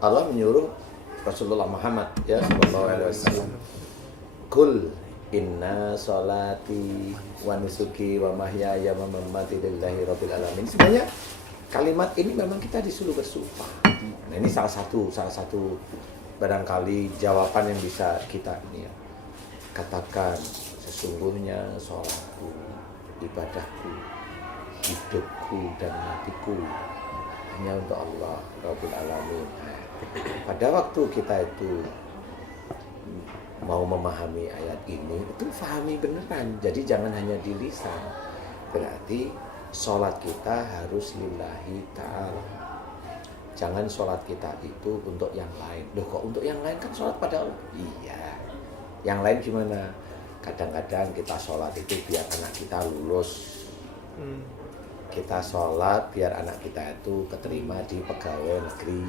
Allah menyuruh Rasulullah Muhammad ya sallallahu alaihi wasallam, kul inna sholati wa nusuki wa mahyaya wa mamati lillahi rabbil alamin. Sebenarnya kalimat ini memang kita disuruh bersumpah. Nah, ini salah satu barangkali jawaban yang bisa kita katakan, sesungguhnya sholatku, ibadahku, hidupku dan matiku hanya untuk Allah Rabbul Alamin. Pada waktu kita itu mau memahami ayat ini, itu fahami beneran. Jadi jangan hanya di lisan. Berarti sholat kita harus lillahi ta'ala. Jangan sholat kita itu untuk yang lain. Loh kok untuk yang lain, kan sholat pada Allah? Iya. Yang lain gimana? Kadang-kadang kita sholat itu biar anak kita lulus. Kita sholat biar anak kita itu keterima di pegawai negeri.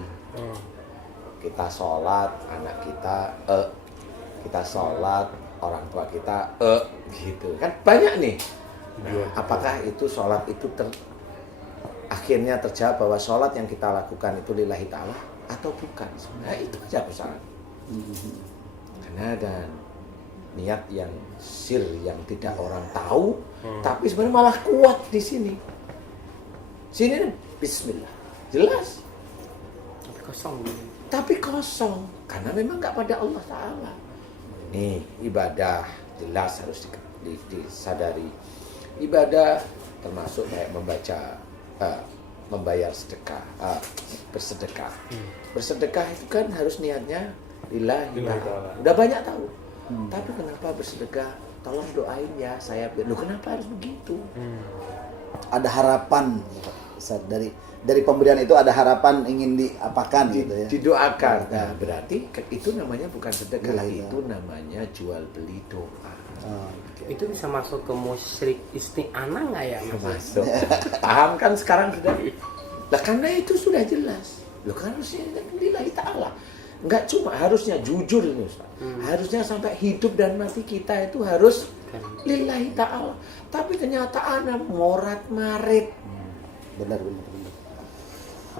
Kita sholat anak kita kita sholat orang tua kita gitu kan banyak nih. Nah, apakah itu sholat itu akhirnya terjawab bahwa sholat yang kita lakukan itu lillahi ta'ala atau bukan? Nah itu aja persoalan. Karena ada niat yang sir yang tidak orang tahu, tapi sebenarnya malah kuat di sini. Sini Bismillah, jelas. Tapi kosong, karena memang nggak pada Allah Ta'ala. Nih ibadah jelas harus disadari. Ibadah termasuk kayak membayar sedekah, bersedekah. Bersedekah itu kan harus niatnya lillahi ta'ala. Udah banyak tahu. Tapi kenapa bersedekah? Tolong doain ya saya. Loh kenapa harus begitu? Ada harapan dari pemberian itu, ada harapan ingin diapakan gitu ya. Didoakan. Nah, berarti itu namanya bukan sedekah, itu namanya jual beli doa. Itu bisa masuk ke musyrik isti'anah nggak ya? Masuk. Paham kan sekarang sudah? Lah karena itu sudah jelas. Loh kan harusnya lillahi ta'ala. Enggak cuma harusnya jujur ini Ustaz. Harusnya sampai hidup dan mati kita itu harus lillahi ta'ala. Tapi ternyata anak morat-marit. Benar.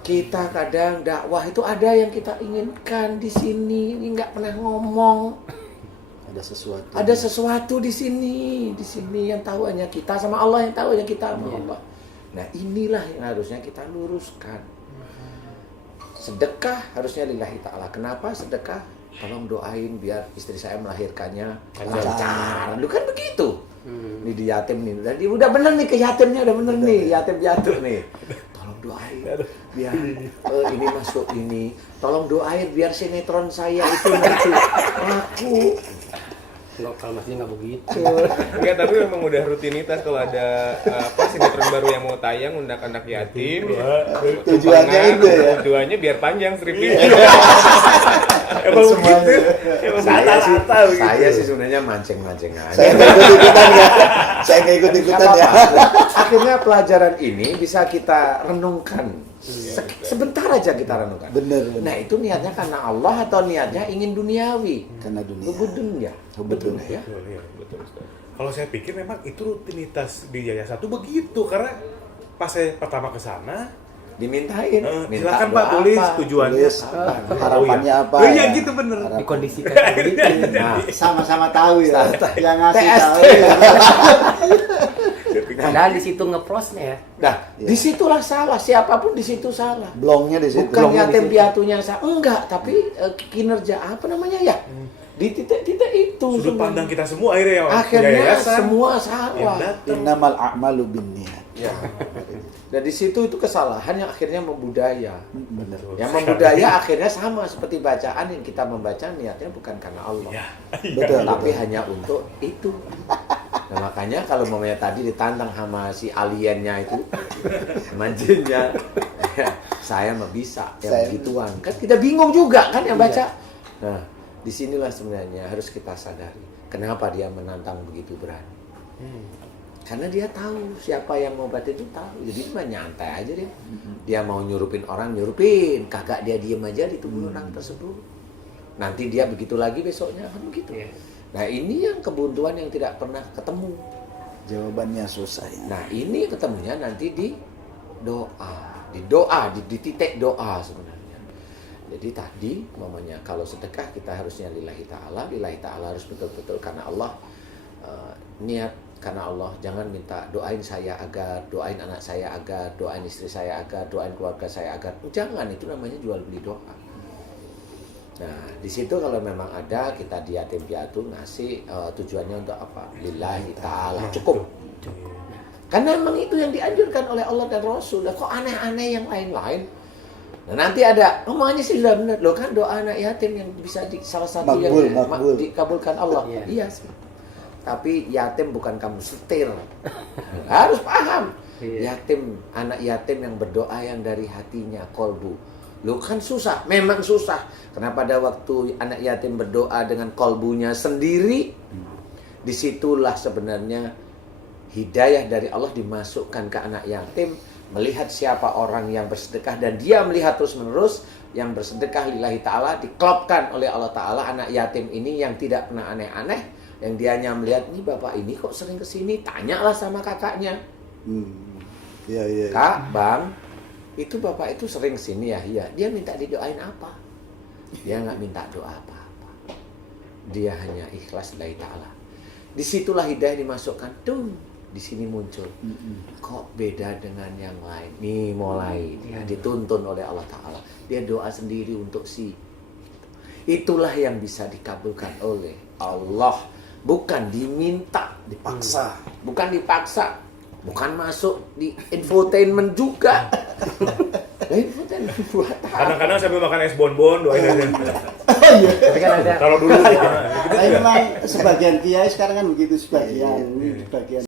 Kita kadang dakwah itu ada yang kita inginkan di sini, ini nggak pernah ngomong. Ada sesuatu di sini yang tahu hanya kita sama Allah, yang tahu hanya kita sama Allah. Nah inilah yang harusnya kita luruskan. Sedekah harusnya lillahi ta'ala. Kenapa sedekah? Tolong doain biar istri saya melahirkannya lancar. Lu kan begitu. Ini di yatim nih. Dan udah bener nih ke yatimnya, udah bener nih. Yatim jatuh nih. Tolong doain biar ini masuk ini. Tolong doain biar sinetron saya itu nanti laku. Enggak, kalau masih nggak begitu. Enggak, tapi memang udah rutinitas kalau ada sinetron baru yang mau tayang, undang anak yatim. Tujuannya itu ya. Tujuannya biar panjang stripnya. Emang begitu. Saya sih sebenarnya mancing-mancing aja. Saya nggak ikut-ikutan ya. Akhirnya pelajaran ini bisa kita renungkan. Sebentar aja kita renungkan. Benar. Nah itu niatnya karena Allah atau niatnya ingin duniawi? Karena dunia. Betul ya. Betul. Kalau saya pikir memang itu rutinitas di yayasan itu begitu, karena pas saya pertama ke sana Dimintain. silakan Pak tulis tujuannya harapannya apa. Oh iya gitu bener. Dikondisikan begitu. Nah, Sama-sama tahu ya. Yang ngasih TST. tahu. Padahal di situ ngeprosnya ya. nah disitulah salah. Siapapun di situ salah. Blongnya di situ. Bukan yatim piatunya salah. Enggak, tapi kinerja apa namanya ya? Di titik-titik itu. Sudut pandang kita semua akhirnya Akhirnya semua salah. Innamal a'malu binniyat. Ya. Dan di situ itu kesalahan yang akhirnya membudaya. Benar. Yang membudaya akhirnya sama seperti bacaan yang kita membaca niatnya bukan karena Allah. Betul. Tapi hanya untuk itu. Nah, makanya kalau mamanya tadi ditantang sama si aliennya itu, manjinnya, saya mah bisa yang begituan. Kan kita bingung juga kan yang baca. Nah, disinilah sebenarnya harus kita sadari kenapa dia menantang begitu berani. Karena dia tahu siapa yang mau baca itu tahu. Jadi cuma nyantai aja dia. Dia mau nyurupin orang, nyurupin. Kagak dia diem aja di tubuh orang tersebut. Nanti dia begitu lagi besoknya kan begitu. Nah ini yang kebuntuan yang tidak pernah ketemu. Jawabannya susah ya. Nah ini ketemunya nanti di doa. Di titik doa sebenarnya. Jadi tadi mamanya kalau sedekah kita harusnya lillahi ta'ala harus betul-betul karena Allah, niat karena Allah. Jangan minta doain saya agar, doain anak saya agar, doain istri saya agar, doain keluarga saya agar. Jangan, itu namanya jual beli doa. Nah, di situ kalau memang ada kita di yatim piatu ngasih, tujuannya untuk apa? Lillahi ta'ala, cukup. Karena memang itu yang dianjurkan oleh Allah dan Rasul. Kok aneh-aneh yang lain-lain? Nah, nanti ada omongannya sih sudah benar loh, kan doa anak yatim yang bisa salah satu Makbul, yang makbul. dikabulkan Allah. Iya. Iya. Tapi yatim bukan kamu setir. Harus paham. Iya. Yatim, anak yatim yang berdoa yang dari hatinya, kolbu. Lo kan susah, memang susah. Karena pada waktu anak yatim berdoa dengan kolbunya sendiri, disitulah sebenarnya hidayah dari Allah dimasukkan ke anak yatim, melihat siapa orang yang bersedekah dan dia melihat terus-menerus yang bersedekah lillahi ta'ala, diklopkan oleh Allah ta'ala anak yatim ini yang tidak pernah aneh-aneh, yang dia hanya melihat, nih bapak ini kok sering kesini, tanyalah sama kakaknya. Iya. Kak, bang, itu bapak itu sering kesini ya? Iya. Dia minta didoain apa? Dia nggak minta doa apa-apa. Dia hanya ikhlas lillahi ta'ala. Disitulah hidayah dimasukkan. Tuh. Di sini muncul, kok beda dengan yang lain. Nih mulai dia dituntun oleh Allah Ta'ala. Dia doa sendiri untuk si. Itulah yang bisa dikabulkan oleh Allah. Bukan diminta, Dipaksa. bukan dipaksa, bukan masuk di infotainment juga. Infotainment buat apa? Kadang-kadang sambil makan es bonbon doain aja. Tapi kan ada Kalau dulu Tapi memang sebagian kiai sekarang kan begitu, sebagian.